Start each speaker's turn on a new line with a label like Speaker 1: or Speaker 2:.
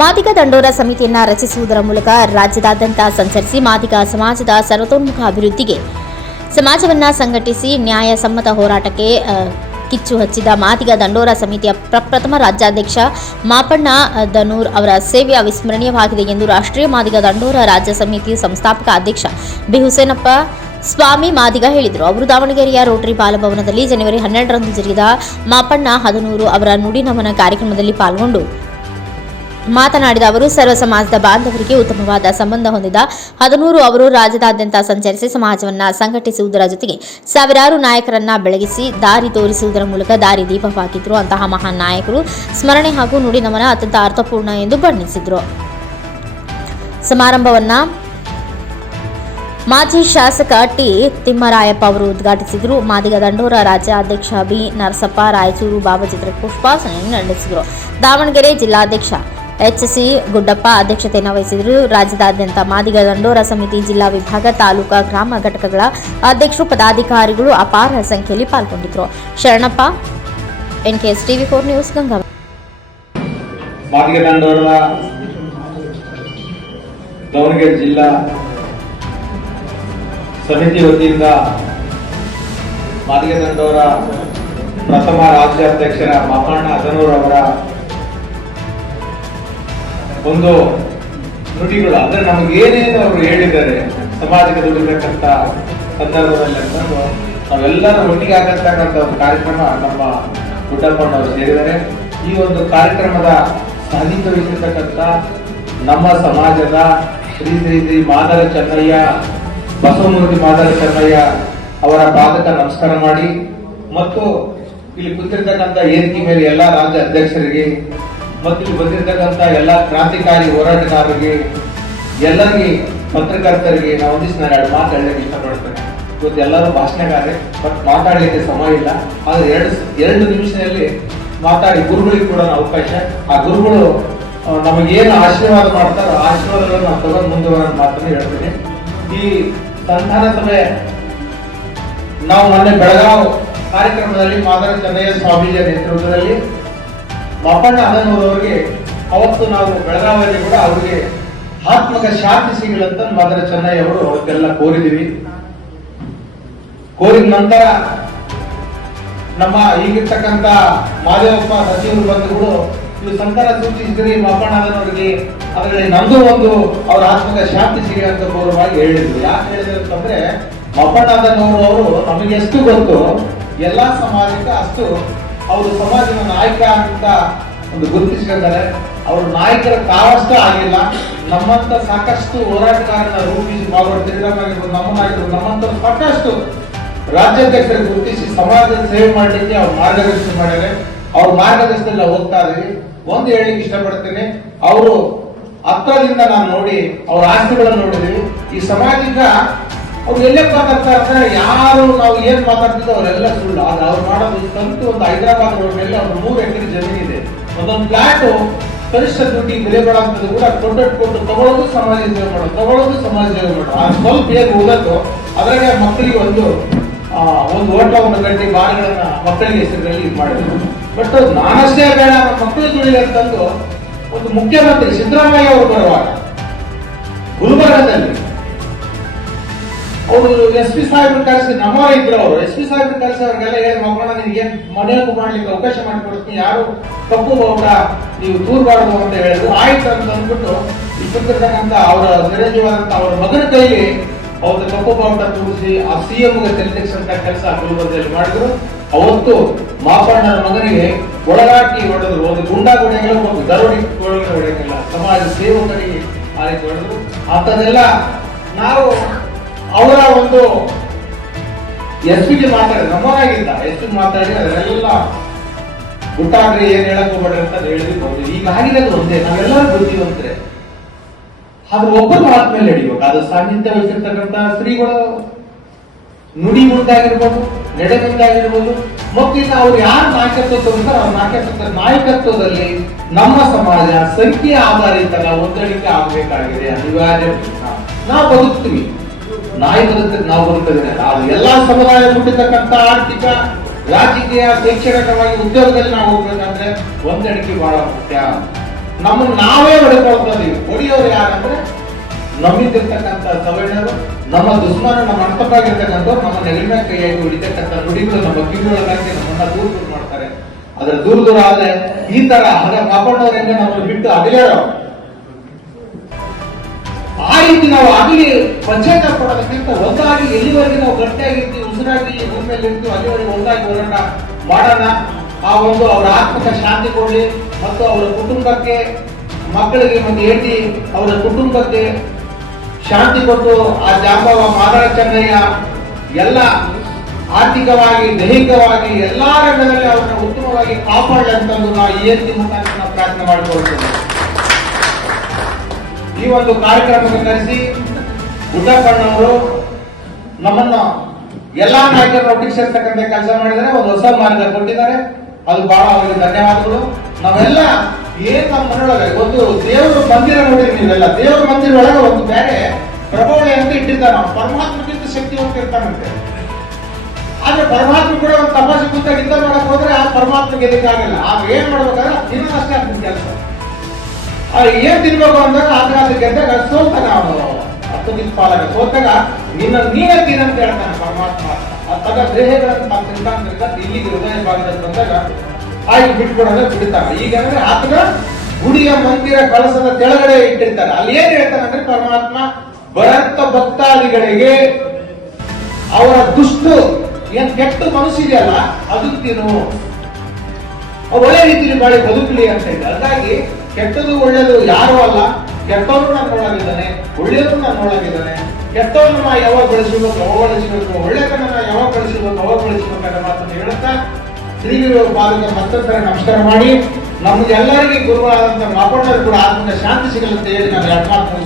Speaker 1: ಮಾದಿಗ ದಂಡೋರ ಸಮಿತಿಯನ್ನ ರಚಿಸುವುದರ ಮೂಲಕ ರಾಜ್ಯದಾದ್ಯಂತ ಸಂಚರಿಸಿ ಮಾದಿಗ ಸಮಾಜದ ಸರ್ವತೋನ್ಮುಖ ಅಭಿವೃದ್ಧಿಗೆ ಸಮಾಜವನ್ನ ಸಂಘಟಿಸಿ ನ್ಯಾಯಸಮ್ಮತ ಹೋರಾಟಕ್ಕೆ ಕಿಚ್ಚು ಹಚ್ಚಿದ ಮಾದಿಗ ದಂಡೋರ ಸಮಿತಿಯ ಪ್ರಪ್ರಥಮ ರಾಜ್ಯಾಧ್ಯಕ್ಷ ಮಾಪಣ್ಣ ದನೂರ್ ಅವರ ಸೇವೆ ಅವಿಸ್ಮರಣೀಯವಾಗಿದೆ ಎಂದು ರಾಷ್ಟ್ರೀಯ ಮಾದಿಗ ದಂಡೋರ ರಾಜ್ಯ ಸಮಿತಿ ಸಂಸ್ಥಾಪಕ ಅಧ್ಯಕ್ಷ ಬಿ. ಹುಸೇನಪ್ಪ ಸ್ವಾಮಿ ಮಾದಿಗ ಹೇಳಿದರು. ಅವರು ದಾವಣಗೆರೆಯ ರೋಟರಿ ಬಾಲಭವನದಲ್ಲಿ ಜನವರಿ ಹನ್ನೆರಡರಂದು ಜರುಗಿದ ಮಾಪಣ್ಣ ಹದನೂರು ಅವರ ನುಡಿ ನಮನ ಕಾರ್ಯಕ್ರಮದಲ್ಲಿ ಪಾಲ್ಗೊಂಡು ಮಾತನಾಡಿದ ಅವರು, ಸರ್ವ ಸಮಾಜದ ಬಾಂಧವರಿಗೆ ಉತ್ತಮವಾದ ಸಂಬಂಧ ಹೊಂದಿದ ಹದನೂರು ಅವರು ರಾಜ್ಯದಾದ್ಯಂತ ಸಂಚರಿಸಿ ಸಮಾಜವನ್ನ ಸಂಘಟಿಸುವುದರ ಜೊತೆಗೆ ಸಾವಿರಾರು ನಾಯಕರನ್ನ ಬೆಳಗಿಸಿ ದಾರಿ ತೋರಿಸುವುದರ ಮೂಲಕ ದಾರಿ ದೀಪವಾಗಿದ್ರು. ಅಂತಹ ಮಹಾನ್ ನಾಯಕರು ಸ್ಮರಣೆ ಹಾಗೂ ನುಡಿ ನಮನ ಅತ್ಯಂತ ಅರ್ಥಪೂರ್ಣ ಎಂದು ಬಣ್ಣಿಸಿದರು. ಸಮಾರಂಭವನ್ನ ಮಾಜಿ ಶಾಸಕ ಟಿ ತಿಮ್ಮರಾಯಪ್ಪ ಅವರು ಉದ್ಘಾಟಿಸಿದರು. ಮಾದಿಗ ದಂಡೋರ ರಾಜ್ಯಾಧ್ಯಕ್ಷ ಬಿ ನರಸಪ್ಪ, ರಾಯಚೂರು ಭಾವಚಿತ್ರ ಪುಷ್ಪಾಸನೆಯನ್ನು ನಡೆಸಿದರು. ದಾವಣಗೆರೆ ಜಿಲ್ಲಾಧ್ಯಕ್ಷ ಎಚ್ ಸಿ ಗುಡ್ಡಪ್ಪ ಅಧ್ಯಕ್ಷತೆಯನ್ನು ವಹಿಸಿದರು. ರಾಜ್ಯದಾದ್ಯಂತ ಮಾದಿಗ ದಂಡೋರ ಸಮಿತಿ, ಜಿಲ್ಲಾ ವಿಭಾಗ, ತಾಲೂಕಾ ಗ್ರಾಮ ಘಟಕಗಳ ಅಧ್ಯಕ್ಷರು, ಪದಾಧಿಕಾರಿಗಳು ಅಪಾರ ಸಂಖ್ಯೆಯಲ್ಲಿ ಪಾಲ್ಗೊಂಡಿದ್ದರು. Sharanappa, NKS TV four news
Speaker 2: Ganga ಸಮಿತಿ ವತಿಯಿಂದ ಮಾದಿಗೆ ದಂಡೋರ ಪ್ರಥಮ ರಾಜ್ಯಾಧ್ಯಕ್ಷರ ಅದನೂರ್ ಅವರ ಒಂದು ನುಡಿಗಳು ಅಂದ್ರೆ ನಮ್ಗೆ ಏನೇನು ಅವರು ಹೇಳಿದ್ದಾರೆ, ಸಮಾಜಕ್ಕೆ ಸಂದರ್ಭದಲ್ಲಿ ಅಂತಂದು ನಾವೆಲ್ಲರೂ ಒಟ್ಟಿಗೆ ಆಗತಕ್ಕಂಥ ಒಂದು ಕಾರ್ಯಕ್ರಮ ನಮ್ಮ ಗುಡ್ಡಪ್ಪನವರು ಸೇರಿದ್ದಾರೆ. ಈ ಒಂದು ಕಾರ್ಯಕ್ರಮದ ಸಾನ್ನಿಧ್ಯ ನಮ್ಮ ಸಮಾಜದ ಶ್ರೀ ಶ್ರೀ ಶ್ರೀ ಮಾದರ ಚೆನ್ನಯ್ಯ, ಬಸವಮೂರ್ತಿ ಮಾದರ ಚೆನ್ನಯ್ಯ ಅವರ ಪಾದಕ ನಮಸ್ಕಾರ ಮಾಡಿ, ಮತ್ತು ಇಲ್ಲಿ ಕೂತಿರ್ತಕ್ಕಂಥ ಏರಿಕೆ ಮೇಲೆ ಎಲ್ಲ ರಾಜ್ಯ ಅಧ್ಯಕ್ಷರಿಗೆ ಮತ್ತು ಇಲ್ಲಿ ಬಂದಿರತಕ್ಕಂಥ ಎಲ್ಲ ಕ್ರಾಂತಿಕಾರಿ ಹೋರಾಟಗಾರರಿಗೆ, ಎಲ್ಲರಿಗೆ, ಪತ್ರಕರ್ತರಿಗೆ ನಾವು ಒಂದಿಷ್ಟು ನಾನು ಎರಡು ಮಾತು ಹೇಳಲಿಕ್ಕೆ ಇಷ್ಟಪಡ್ತೇನೆ. ಇವತ್ತು ಎಲ್ಲರೂ ಭಾಷಣಗಾರೆ ಬಟ್ ಮಾತಾಡಲಿಕ್ಕೆ ಸಮಯ ಇಲ್ಲ. ಆದರೆ ಎರಡು ಎರಡು ನಿಮಿಷದಲ್ಲಿ ಮಾತಾಡಿ ಗುರುಗಳಿಗೆ ಕೂಡ ಅವಕಾಶ. ಆ ಗುರುಗಳು ನಮಗೇನು ಆಶೀರ್ವಾದ ಮಾಡ್ತಾರೋ ಆಶೀರ್ವಾದಗಳನ್ನು ನಾವು ತಗೊಂಡು ಮುಂದುವರ ಮಾತನ್ನು ಹೇಳ್ತೀನಿ. ಈ ಸಂಧಾನ ಸಭೆ, ನಾವು ಮೊನ್ನೆ ಬೆಳಗಾವ್ ಕಾರ್ಯಕ್ರಮದಲ್ಲಿ ಮಾದರಿ ಚೆನ್ನಯ್ಯ ಸ್ವಾಮೀಜಿಯ ನೇತೃತ್ವದಲ್ಲಿ ಮಾಪಣ್ಣ ಅವರಿಗೆ ಅವತ್ತು ನಾವು ಬೆಳಗಾವಿಯಲ್ಲಿ ಕೂಡ ಅವರಿಗೆ ಆತ್ಮಕ ಶಾಂತಿ ಸಿಗಲಂತ ಮಾದರ ಚೆನ್ನಯ್ಯ ಅವರು ಅವತ್ತೆಲ್ಲ ಕೋರಿದೀವಿ ಕೋರಿದ ನಂತರ ನಮ್ಮ ಈಗಿರ್ತಕ್ಕಂಥ ಮಾದೇವಪ್ಪ ಸಚಿವರು ಬಂಧುಗಳು, ಇದು ಸಂತಾನ ಸೂಚಿಸಿದ್ರಿ ಮಪ್ಪಣ್ಣನವರಿಗೆ ಅದರಲ್ಲಿ ನಂದು ಒಂದು ಅವರ ಆತ್ಮಕ ಶಾಂತಿ ಸಿಗಲಿ ಅಂತ ಗೌರವವಾಗಿ ಹೇಳಿದ್ರು. ಯಾಕೆ ಹೇಳಿದ್ರು ಅಂತಂದ್ರೆ ಮಪ್ಪಣ್ಣನವರು ಅವರು ನಮಗೆ ಎಷ್ಟು ಗೊತ್ತು ಎಲ್ಲಾ ಸಮಾಜಕ್ಕೆ ಅಷ್ಟು ಅವರು ಸಮಾಜದ ನಾಯಕ ಅಂತ ಒಂದು ಗುರುತಿಸ್ಕೊಂಡಾರೆ, ಅವರು ನಾಯಕರ ತಾವಷ್ಟೇ ಆಗಿಲ್ಲ. ನಮ್ಮಂತ ಸಾಕಷ್ಟು ಹೋರಾಟಗಾರನ ರೂಪಿಸಿ ತಿಳಿದಾಗಿದ್ದ ನಮ್ಮ ನಾಯಕರು, ನಮ್ಮಂತ ಸಾಕಷ್ಟು ರಾಜ್ಯಾಧ್ಯಕ್ಷರು ಗುರುತಿಸಿ ಸಮಾಜದ ಸೇವೆ ಮಾಡಲಿಕ್ಕೆ ಅವ್ರು ಮಾರ್ಗದರ್ಶನ ಮಾಡಿದ್ದಾರೆ ಅವ್ರ ಮಾರ್ಗದರ್ಶನದಲ್ಲಿ ಹೋಗ್ತಾ ಇದೀವಿ ಒಂದು ಹೇಳಿಕ್ಕೆ ಇಷ್ಟಪಡ್ತೇನೆ, ಅವರು ಹತ್ತರಿಂದ ನಾನು ನೋಡಿ, ಅವ್ರ ಆಸ್ತಿಗಳನ್ನು ನೋಡಿದೀವಿ. ಈ ಸಮಾಜಿಕ ಅವ್ರು ಎಲ್ಲೇ ಮಾತಾಡ್ತಾ ಇರ್ತಾರೆ ಯಾರು ನಾವು ಏನ್ ಮಾತಾಡ್ತಿದ್ದೋ ಅವರೆಲ್ಲ ಸುಳ್ಳು. ಆದ್ರೆ ಅವ್ರು ಮಾಡೋದು ಸ್ವಂತ ಒಂದು ಹೈದರಾಬಾದ್ ರೋಡ್ ಮೇಲೆ ಅವ್ರ ಮೂರು ಎಕರೆ ಜಮೀನು ಇದೆ. ಒಂದೊಂದು ಫ್ಲಾಟ್ ಕನಿಷ್ಠ ದುಡ್ಡಿಗೆ ಬೆಲೆ ಬಾಳಂತದ್ದು ಕೂಡ ಕೊಟ್ಟು ತಗೊಳ್ಳೋದು ಸಮಾಜ ಸೇವೆ ಮಾಡೋದು ತಗೊಳ್ಳೋದು ಸಮಾಜ ಸೇವೆ ಮಾಡೋದು. ಆ ಸ್ವಲ್ಪ ಹೇಗೆ ಹೋಗತ್ತು ಅದ್ರಾಗೆ ಮಕ್ಕಳಿಗೆ ಒಂದು ಆ, ಒಂದು ಗಂಟೆ ಬಾರಿಗಳನ್ನ ಮಕ್ಕಳಿಗೆ ಹೆಸರಿನಲ್ಲಿ ಇದು ಮಾಡಿದ್ರು. ಬಟ್ ನಾನಷ್ಟೇ ಬೇಡ ಮಕ್ಕಳು ತುಳಿಲಿ ಅಂತಂದು ಒಂದು ಮುಖ್ಯಮಂತ್ರಿ ಸಿದ್ದರಾಮಯ್ಯ ಅವರು ಬರುವಾಗ ಗುಲ್ಬರ್ಗದಲ್ಲಿ ಅವರು ಎಸ್ ಪಿ ಸಾಹೇಬ್ರು ಕರೆಸಿ ನಮ್ಮವರ ಇದ್ರು ಅವರು. ಎಸ್ ಪಿ ಸಾಹೇಬ್ರು ಕರೆಸಿ ಅವ್ರಿಗೆಲ್ಲ ಹೇಳಿ ಮಕ್ಕಳ ನಿನಗೆ ಮನೆಯಲ್ಲಿ ಮಾಡ್ಲಿಕ್ಕೆ ಅವಕಾಶ ಮಾಡಿಕೊಡ್ತೀನಿ. ಯಾರು ತಪ್ಪು ಹೋಗ ನೀವು ದೂರಬಾರ್ದು ಅಂತ ಹೇಳಿದ್ರು. ಆಯ್ತು ಅಂತ ಅಂದ್ಬಿಟ್ಟು ಇಟ್ಟಿರ್ತಕ್ಕಂಥ ಅವರ ಚಿರಂಜೀವಾದಂತ ಅವರ ಮಗನ ಕೈಲಿ ಅವ್ರ ಕಪ್ಪು ಬಾವುಟ ತೋರಿಸಿ ಆ ಸಿ ಎಂ ತೆಗೆದಕ್ಕಂತ ಕೆಲಸ ಗುಲ್ಬರ್ಗದಲ್ಲಿ ಮಾಡಿದ್ರು. ಅವತ್ತು ಮಾಪಣ್ಣನ ಮಗನಿಗೆ ಒಳಗಾಟಿ ಹೊಡೆದ್ರು. ಒಂದು ಗುಂಡಾ ಗುಣಗಳು ಒಂದು ದರೋಡಿ ಹೊಡೆಯಲ್ಲ ಸಮಾಜ ಸೇವಕರಿಗೆ ಆ ಹೊಡೆದ್ರು. ಅಂಥದ್ದೆಲ್ಲ ನಾವು ಅವರ ಒಂದು ಎಸ್ ಪಿಗೆ ಮಾತಾಡಿ, ನಮ್ಮವರಾಗಿದ್ದ ಎಸ್ ಪಿ ಮಾತಾಡಿ, ಅದನ್ನೆಲ್ಲ ಗುಟ್ಟಾಗ್ರಿ ಏನ್ ಹೇಳಕ್ ಹೋಗ್ಬೇಡ್ರಿ ಅಂತ ಹೇಳಿ ಬಂದ್ವಿ ಈಗ ಆಗಿರೋದು ಒಂದೇ, ನಾವೆಲ್ಲರೂ ಬುದ್ಧಿವಂತರೆ. ಆದ್ರೆ ಒಬ್ಬರು ಮಾತ್ಮೇಲೆ ಹಿಡಿಬೇಕು. ಅದು ಸಾನ್ನಿಧ್ಯ ವಹಿಸಿರ್ತಕ್ಕಂಥ ಶ್ರೀಗಳು ನುಡಿ ಮುಂದಾಗಿರ್ಬೋದು, ನೆಡೆ ಮುಂದಾಗಿರ್ಬೋದು. ಮತ್ತು ಇನ್ನು ಅವ್ರು ಯಾರು ನಾಯಕತ್ವ ಅವ್ರ ನಾಯಕತ್ವ ನಾಯಕತ್ವದಲ್ಲಿ ನಮ್ಮ ಸಮಾಜ ಸಂಖ್ಯೆ ಆಧಾರಿತ ನಾವು ಆಗ್ಬೇಕಾಗಿದೆ ಅನಿವಾರ್ಯ ನಾವು ಬದುಕ್ತೀವಿ. ನಾಯಿ ಬದುಕ್ತದೆ ನಾವು ಬರುತ್ತೇವೆ ನಾವು ಎಲ್ಲಾ ಸಮುದಾಯ ಕೊಟ್ಟಿರ್ತಕ್ಕಂಥ ಆರ್ಥಿಕ, ರಾಜಕೀಯ, ಶೈಕ್ಷಣಿಕವಾಗಿ ಉದ್ಯೋಗದಲ್ಲಿ ನಾವು ಹೋಗ್ಬೇಕಂದ್ರೆ ಹೊಂದಾಣಿಕೆ ಬಹಳ ಮುಖ್ಯ. ನಮ್ಮನ್ನು ನಾವೇ ಹೊಡೆಕೊಳ್ತೀವಿ ಹೊಡಿಯೋರು ಯಾರಂದ್ರೆ ನಮ್ಮಿದ್ದಿರ್ತಕ್ಕಂಥ ಸವರ್ಣರು, ನಮ್ಮ ದುಶ್ಮನ ನಮ್ಮ ಅರ್ಥವಾಗಿರ್ತಕ್ಕಂಥವ್ರು ನಮ್ಮ ನೆಗಲಿನ ಕೈಯಾಗಿ ಹೊಡಿತಕ್ಕಂಥ ನುಡಿಗಳು, ನಮ್ಮ ಕಿವಿಯೊಳಗಾಗಿ ನಮ್ಮನ್ನ ದೂರ ದೂರ ಮಾಡ್ತಾರೆ. ಅದ್ರ ದೂರ ದೂರ ಆದ್ರೆ ಈ ತರ ಹಗ ಕಾಪಾಡೋರು ನಮ್ಮನ್ನು ಬಿಟ್ಟು ಅಗಲೇರೋ ರೀತಿ ನಾವು ಆಗಲಿ ಪಂಚಾಯತ್ ಪಡೋದಕ್ಕಿಂತ ಒಂದಾಗಿ ಎಲ್ಲಿವರೆಗೆ ನಾವು ಗಟ್ಟಿಯಾಗಿರ್ತೀವಿ ಉಸಿರಾಗಿ ಭೂಮಿಯಲ್ಲಿ ಇರ್ತೀವಿ, ಅಲ್ಲಿವರೆಗೆ ಒಂದಾಗಿ ಹೋರಾಟ ಮಾಡೋಣ. ಆ ಒಂದು ಅವರ ಆತ್ಮಕ ಶಾಂತಿ ಕೊಡಲಿ ಮತ್ತು ಅವರ ಕುಟುಂಬಕ್ಕೆ, ಮಕ್ಕಳಿಗೆ ಮತ್ತು ಹೆಂಡತಿ ಅವರ ಕುಟುಂಬಕ್ಕೆ ಶಾಂತಿ ಕೊಟ್ಟು ಆ ಜಾಂಬವ ಮಾದರ ಚೆನ್ನಯ್ಯ ಎಲ್ಲ ಆರ್ಥಿಕವಾಗಿ, ದೈಹಿಕವಾಗಿ ಎಲ್ಲ ರಂಗದಲ್ಲಿ ಅವರನ್ನು ಉತ್ತಮವಾಗಿ ಕಾಪಾಡಲಿ ಅಂತಂದು ನಾವು ಈ ರೀತಿ ಮುಖಾಂತರ ನಾವು ಪ್ರಾರ್ಥನೆ ಮಾಡಿಕೊಳ್ತೇವೆ. ಈ ಒಂದು ಕಾರ್ಯಕ್ರಮಕ್ಕೆ ಕರೆಸಿ ಗುಡ್ಡಪ್ಪಣ್ಣವರು ನಮ್ಮನ್ನ ಎಲ್ಲಾ ನಾಯಕರು ಒಟ್ಟಿಗೆ ಸೇರ್ತಕ್ಕಂಥ ಕೆಲಸ ಮಾಡಿದರೆ ಒಂದು ಹೊಸ ಮಾರ್ಗ ಕೊಟ್ಟಿದ್ದಾರೆ. ಅದು ಬಹಳ ಅವರಿಗೆ ಧನ್ಯವಾದಗಳು. ನಾವೆಲ್ಲ ಏನ್ ನಮ್ಮ ಮನೆಯೊಳಗೆ ಒಂದು ದೇವರ ಮಂದಿರ ನೋಡಿರಿ ನೀವೆಲ್ಲ. ದೇವರ ಮಂದಿರ ಒಳಗೆ ಒಂದು ಬೇರೆ ಪ್ರಭಾವಳಿ ಅಂತ ಇಟ್ಟಿದ್ದಾರೆ. ನಾವು ಪರಮಾತ್ಮಕ್ಕಿಂತ ಶಕ್ತಿವಂತ ಇರ್ತಾನಂತೆ ಆದ್ರೆ ಪರಮಾತ್ಮ ಕೂಡ ಒಂದು ತಮಾಷೆ ಕೂತಾಗ ಇದ್ದ ಮಾಡಕ್ ಹೋದ್ರೆ ಆ ಪರಮಾತ್ಮ ಗೆದ್ದಕ್ಕಾಗಲ್ಲ ಆಗ ಏನ್ ಮಾಡ್ಬೇಕಾದ್ರೆ ತಿನ್ನೋದಷ್ಟೇ ಆಗ್ತದೆ ಕೆಲಸ. ಏನ್ ತಿನ್ಬೇಕು ಅಂದಾಗ ಆಗ ಅದಕ್ಕೆ ಗೆದ್ದಾಗ ಸೋತಾನ ಅವನು. ಹತ್ತು ಪಾಲಾಗ ಸೋತಾಗ ನಿನ್ನ ನೀನೇ ತಿನ್ನಂತ ಹೇಳ್ತಾನೆ ಪರಮಾತ್ಮ. ಅತ್ತಾಗ ದೇಹಗಳನ್ನು ತಾನು ತಿಂತಾಂತಿರ್ತ ಇಲ್ಲಿಗೆ ಹೃದಯ ಭಾಗದಲ್ಲಿ ಬಂದಾಗ ಆಯ್ತು ಬಿಟ್ಕೊಡೋದೇ ಬಿಡ್ತಾನೆ ಈಗ ಅಂದ್ರೆ ಆತನ ಗುಡಿಯ ಮಂದಿರ ಕಳಸದ ಕೆಳಗಡೆ ಇಟ್ಟಿರ್ತಾರೆ. ಅಲ್ಲಿ ಏನ್ ಹೇಳ್ತಾನೆ ಅಂದ್ರೆ ಪರಮಾತ್ಮ ಬರಂತ ಭಕ್ತಾದಿಗಳಿಗೆ ಅವರ ದುಷ್ಟು, ಏನ್ ಕೆಟ್ಟ ಮನಸ್ಸಿದೆಯಲ್ಲ ಅದು ತಿನ್ನು. ಒಳ್ಳೆ ರೀತಿಯಲ್ಲಿ ಬಾಳಿ ಬದುಕಲಿ ಅಂತ ಹೇಳಿ. ಹಾಗಾಗಿ ಕೆಟ್ಟದು ಒಳ್ಳೆಯದು ಯಾರು ಅಲ್ಲ. ಕೆಟ್ಟವರು ನಾನು ಒಳಗಿದ್ದಾನೆ ಒಳ್ಳೆಯದು ನಾನು ಒಳಗಿದ್ದಾನೆ ಕೆಟ್ಟವನ್ನ ನಾ ಯಾವಾಗ ಬೆಳೆಸಬೇಕು ಅವಾಗ ಬೆಳೆಸಬೇಕು ಒಳ್ಳೆಯದನ್ನ ನಾ ಯಾವಾಗ ಬೆಳೆಸಬೇಕು ಅವಾಗ ಬೆಳೆಸಬೇಕು ಅನ್ನೋ ಮಾತನ್ನು ಹೇಳುತ್ತಾ ಶ್ರೀಗಿರುವ ಪಾದಕ ಮತ್ತೊಂದರ ನಮಸ್ಕಾರ ಮಾಡಿ. ನಮ್ಗೆಲ್ಲರಿಗೆ ಗುರುವಾದಂತ ಮಾಪಣ್ಣರು ಕೂಡ ಆತ್ಮನ ಶಾಂತಿ ಸಿಗಲಂತ ಹೇಳಿ ನಾನು ಮುಗಿಸ್ತೇನೆ.